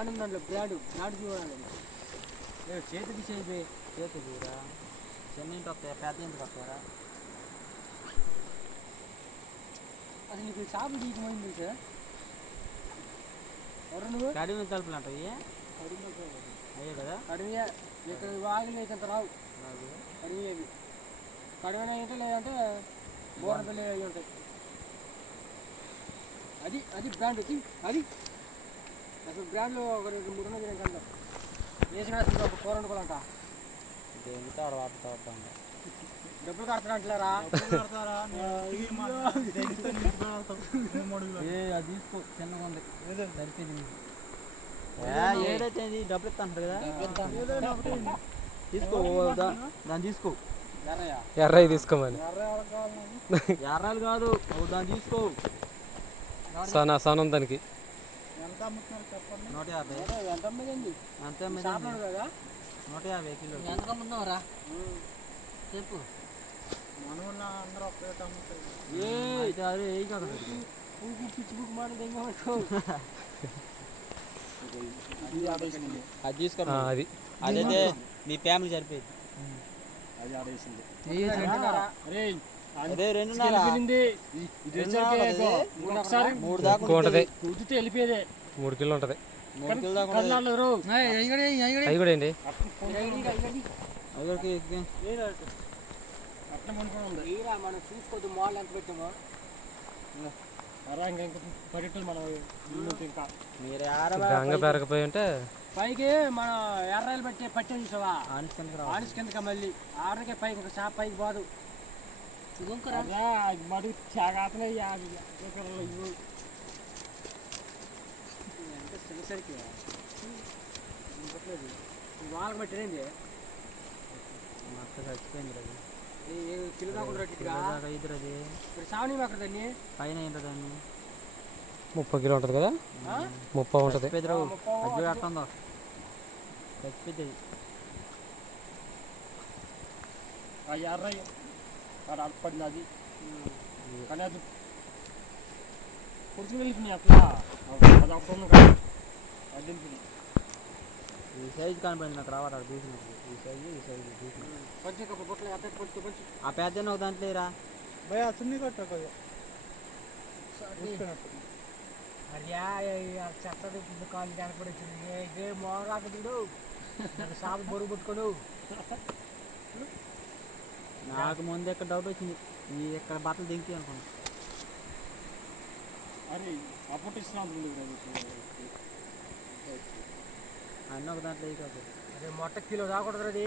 Brand ఉందండి, brand చూడాలి. చేతి తీసేది చేతి తీరా చిన్న ఇంటి వస్తాయి, పెద్ద ఇంటికి వస్తారా? అసలు నీకు షాపు తీయకపోయింది సార్. ఎవరు నువ్వు? కడిమి తలుపులు అంటాయి అయ్యే కదా. కడిమి ఇక్కడ వాగిలి అయితే రావు. కడిమి అవి కడిమి అయితే లేదంటే బోరంపల్లి అవి ఉంటాయి. అది బ్రాండ్ వచ్చి అది అసలు బ్రాండ్లో ఒక 2-3 కంటాం వేసిన ఒక 400 కూడా అంట. దేనితో వాడుతా డబ్బులు కడతారంటారా? అది తీసుకో, చిన్నగా ఉంది సరిపోయింది. ఏదైతే డబ్బులు ఇస్తాను కదా, తీసుకో దాన్ని తీసుకో. ఎర్రవి తీసుకోమని. ఎర్రలు కాదు, దాన్ని తీసుకో. సనం దానికి 150. ఎంత అమ్మదండి? అంతే కదా 150 కిలోలు. ఎంత అమ్ముతున్నావురా చెప్పు. అది తీసుకో. అది అదైతే మీ ఫ్యామిలీ సరిపోయింది. అదే 2.5 వెళ్ళిపోయేదే 3 కిలో ఉంటుంది. 3 కిలో దాకా అవి కూడా ఏంటి? మనం చూసుకోవద్దు మాల్ ఎంత పెట్టామో. గంగ పెరగపోయి ఉంటే పైకి మన ఎర్రాయిలు పట్టే చూసావా? ఆనిస్ కిందక మళ్ళీ ఆడకే పైకి ఒక షాప్ పైకి పోదు. చిన్నసరికి వాళ్ళకి పట్టింది చచ్చిపోయింది. కిలో దాకా సావని అక్కడ దాన్ని పైన ఏంటో దాన్ని 30 కిలో ఉంటుంది కదా, 30 ఉంటుంది. అట్టుందో చచ్చిపోయింది. పడింది అది కానీ అది పురుషులు వెళ్ళిపోయినాయి అట్లా. అది ఈ సైజు కనపడింది నాకు రావాలి చూసినప్పుడు. ఈ సైజు కొంచెం ఆ పెద్ద ఒక దాంట్లో రా భయ అసలు కట్ట చెత్తది కాలు కనపడేసింది. మోగాకుడు షాపు బరువు పట్టుకోడు. నాకు ముందు ఎక్కడ డౌట్ వచ్చింది, ఈ ఇక్కడ బట్టలు దింకి అనుకున్నా. అరే అప్పుడు ఇస్తున్నాం అన్న ఒక దాంట్లో కాదు. అదే మొట్ట కిలో దాకూడదు. అది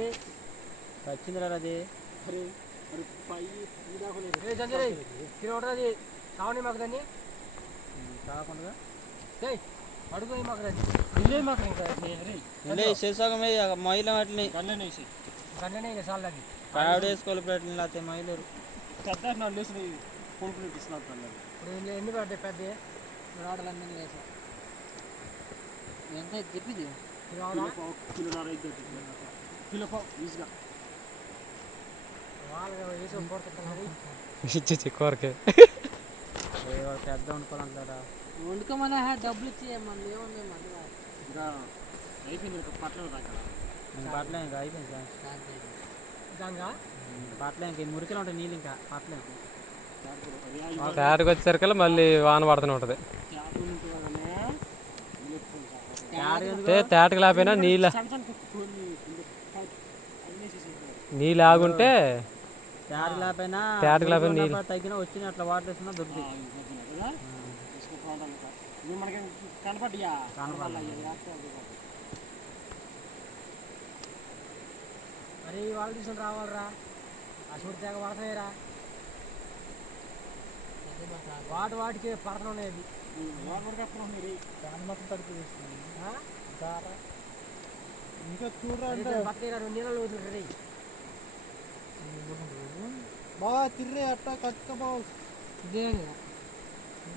వచ్చింది రా అది. అరే అరే పై దాకలేదు కిలో ఉంటుంది. సావని మాకు దాన్ని కాకుండా అడుగు మాకు దాన్ని ఇల్లే మాకు ఇంకా శీర్షకమే మహిళ వాటిని గన్ననే సాల్ అది ఆవిడ వేసుకోవాలి. ప్లేట్లు లేకపోతే మహిళలు పెద్ద కొడుకులు ఇస్తున్నారు. ఇప్పుడు ఎన్ని పడ్డాయి పెద్ద ఆటలన్నీ వేసా ఎంత చెప్పింది కిలో ఈజీగా వాళ్ళగా వేసి కొడుతున్నారు. ఇచ్చి కూరకే పెద్ద వండుకోవాలంటారా? వండుకోమని డబ్బులు ఇచ్చి మళ్ళీ ఏముంది అయిపోయింది. పట్టణం పట్ల ఇంకా అయిపోయింది. గంగా పట్ల ఇంకా మురికిలో ఉంటాయి నీళ్ళు. ఇంకా పట్ల తేటకి వచ్చేసరికి మళ్ళీ వాన పడుతూనే ఉంటుంది. తేటకి లేకపోయినా నీళ్ళు ఆగుంటే తేటకి లేకపోయినా నీళ్ళు తగ్గిన వచ్చిన అట్లా వాటర్ వేసుకున్నా దొరుకుతాయి. అరే వాళ్ళు తీసుకుని రావాలరా. అసలు తెగ పడతాయిరా. వాటికి పడతా ఉన్నాయి. మొత్తం తడుపు ఇంకా చూడరా నీళ్ళలో వదిలి బాగా తిర్రే అట్టా కక్క బాగు ఇదే